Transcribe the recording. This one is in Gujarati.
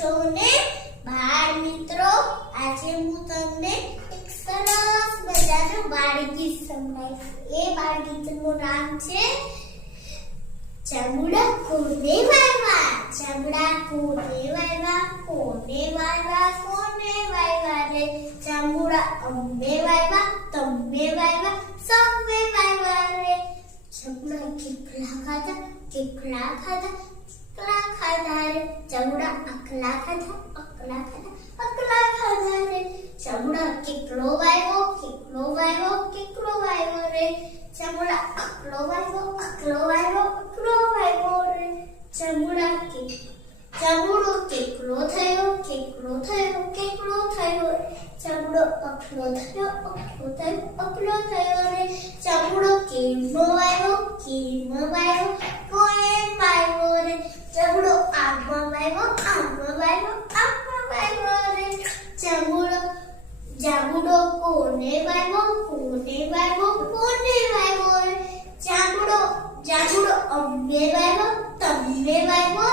છો ને બાળ મિત્રો? આજે હું તમને એક સરસ મજાનું બાળગીત સંભળાવીશ. એ બાળગીતનું નામ છે ચામુંડા કોને વાયવા. ચામુંડા કોને વાયવા, કોને વાયવા, કોને વાયવા રે. ચામુંડા અમને વાયવા, તમને વાયવા, સૌએ વાયવા રે. ચામુંડા કેટલા ખાધા, કેટલા ખાધા, કેટલા ખાધા રે. ચામુંડા અકલા ખાધા, અકલા ખાધા, અકલા ખાધા રે. ચામુંડા કેટલો વાયવો, કેટલો વાયવો, કેટલો વાયવો રે. ચામુંડા અકલો વાયવો, અકલો વાયવો, અકલો વાયવો રે. ચામુંડો કેટલો થયો, કેટલો થયો, કેટલો થયો રે. ચામુંડો અકલો થયો, અકલો થયો, અકલો થયો રે. ચામુંડો કેમનો વાયવો, કેમનો વાયવો, કોએ વાયવો રે. ચામુંડો આગમાં વાયવો, આગમાં વાયવો, આગમાં વાયવો રે. ચામુંડો કોને વાયવો, કોને વાયવો, કોને વાયવો રે. ચામુંડો અમને વાયવો, તમને વાયવો.